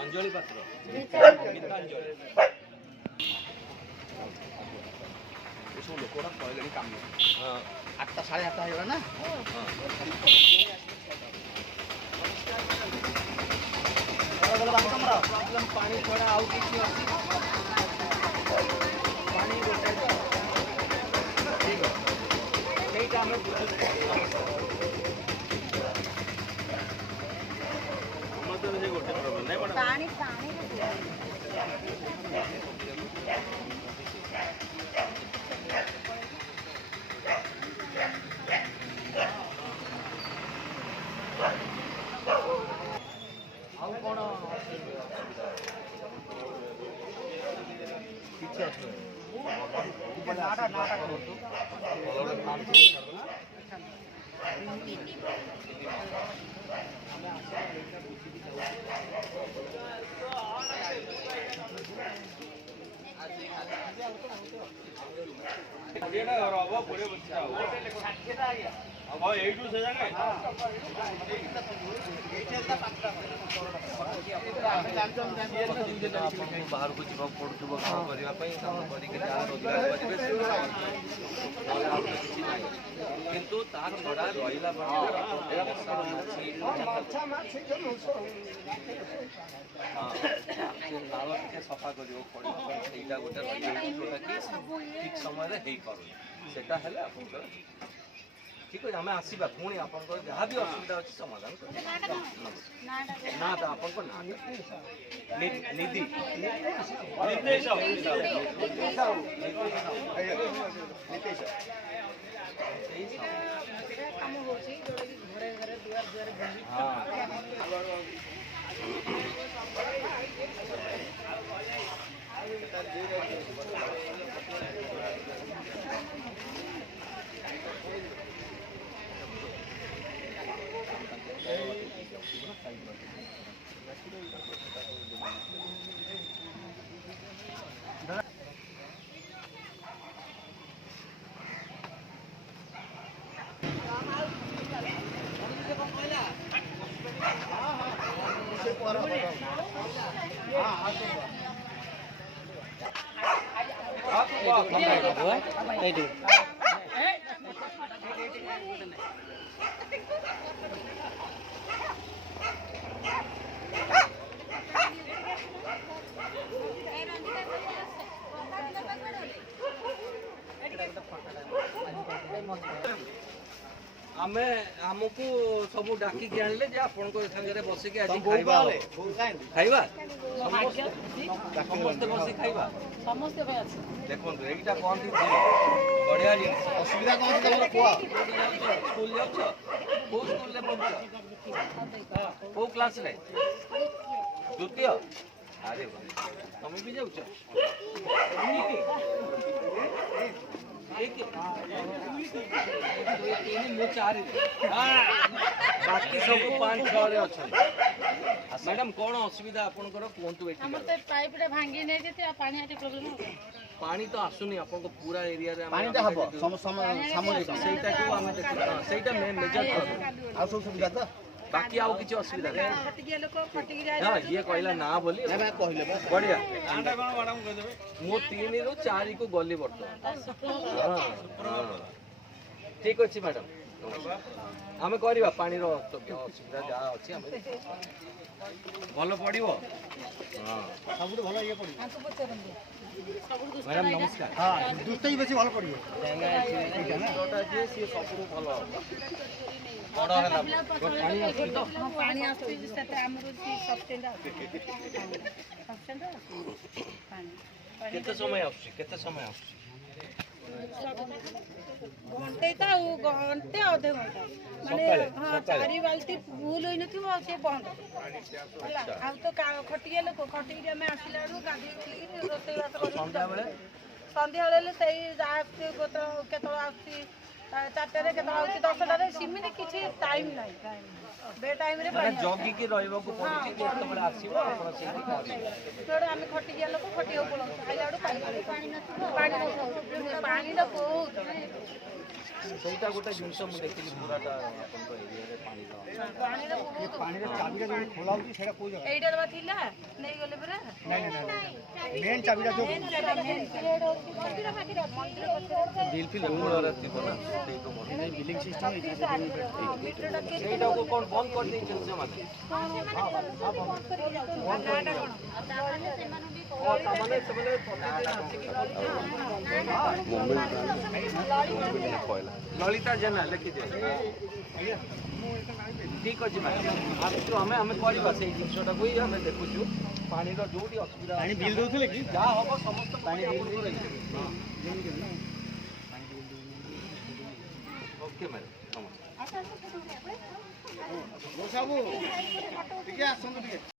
अंजलि पात्र गीतांजलि सब लोक कहले काम 8टा 8:30 हो ना प्रॉब्लम पानी थोड़ा आउ किसी पानी गोटे ठीक है ସେଇଟା ଆମେ ଆମର ଯେ ଗୋଟେ ପ୍ରୋବ୍ଲେମ ନାହିଁ ବଡ଼ ପାଣି ପାଣି ଆଉ କଣ କିଛି ଅଛି ନାଟା ନାଟା କରନ୍ତୁ ଭଲ କାମ କରୁନା ये रवा पूरे बच्चा हो अब एटू से जाने बाहर को जीवा पड़ुथबो काम करिया पई काम करि के जा रोजगार परिबे किंतु तार बड़ा रहिला अच्छा माछ के नाल के सफा करियो पड़ो एटा गोटे रहि जोटा कि ठीक समय रे हेई पारो सेटा हेले आपन ठीक है हमें आसीबा पुणी आपन को जहां भी असुविधा अछि समाधान कर ना तो आपन को ना निधि नितेश काम होची जोड़ा कि घरे घरे दुआर दुआर बुली हां आमे हमको सब डाकी के आनले जे आपन को संगे बसी के आज खाइबा खाइबा समस्त बसी खाइबा समस्त भाई अछि देखो एटा कोन थी बढ़िया जी असुविधा कोन तमरो कोआ स्कूल जाउ छ को स्कूल ले पढ़छ को क्लास ले द्वितीय अरे तुम भी जाउ छ बाकी सब 5-6 रे अच्छा मैडम कौन असुविधा आपनकर कोंतु बेटी हमर तो पाइप रे भांगी नै जेते पानी आटे प्रॉब्लम हो पानी तो आसुनी आपन को पूरा एरिया रे पानी ता हबो सामूहिक सेटा को हम देखि सेटा मेजर प्रॉब्लम आ सब सुविधा त बाकी आउ किछ असुविधा नै फटी गेलो को फटी जाय हां ये कहला ना बोली मैं कहले बा बढ़िया आंडा कोन मैडम कह देबे मो 3 रो 4 को गली बर्तो हां ठीक अछि मैडम हमें करवा पानी रो असुविधा जा अछि हम भलो पड़िबो हां सबुठ भलो ये पड़ी हां तो पचरंदे मैडम नमस्कार हां दुतई बेसी भलो पड़िबो छोटा जे से सबुठ भलो बड़ हला पानी आसी सेते हमर सस्टेंड पानी केते समय आसी घंटे ता घंटे आधे घंटा माने हां 4 बाल्टी फुल होई नथिबो से बंद आ तो खटिया लोक खटिया में आसिला रो गाडी रोते बात संध्या बेले ସନ୍ଧ୍ୟା ବେଳେ ସେଇ ଆସୁଛି କେତେବେଳେ ଆସୁଛି 4ଟାରେ କେତେବେଳେ ଆସୁଛି 10টাରେ ସେମିତି କିଛି ଟାଇମ୍ ନାହିଁ ବେ ଟାଇମ୍ରେ ପାଣି ଜଗିକି ରହିବାକୁ ପଡୁଛି ଯେତେବେଳେ ଆସିବ ଆପଣ ସେଇଠି କରିବେ ଆମେ ଖଟିକିଆ ଲୋକ ଖଟିବାକୁ ପଡ଼ନ୍ତୁ ଖାଇଲା ବେଳକୁ ପାଣି ନଥିବ ପାଣିଟା ବହୁତ ସେଇଟା ଗୋଟେ ଜିନିଷ ମୁଁ ଦେଖିଲି ପୁରାଟା ଆପଣଙ୍କ ଏରିଆରେ ପାଣିର ଏଇଟା ବା ଥିଲା ନେଇଗଲେ ପରା ମେନ୍ ଚାବିଟା ଯୋଉ ବିଲିଂ ସିଷ୍ଟମ ସେଇଟାକୁ କ'ଣ ବନ୍ଦ କରିଦେଇଛନ୍ତି ସେମାନେ ଲଳିତା ଜେନା ଲେଖିଦିଅ ଠିକ୍ ଅଛି ମ୍ୟାଡ଼ାମ୍ ଆସୁଛୁ ଆମେ କରିବା ସେଇ ଜିନିଷଟାକୁ ହିଁ ଆମେ ଦେଖୁଛୁ ପାଣିର ଯୋଉଠି ଅସୁବିଧା ପାଣି ବିଲ୍ ଦଉଥିଲେ କି ଯାହା ହବ ସମସ୍ତ ପାଣି ଓକେ ମ୍ୟାଡ଼ାମ୍ ସବୁ ଟିକେ ଆସନ୍ତୁ ଟିକେ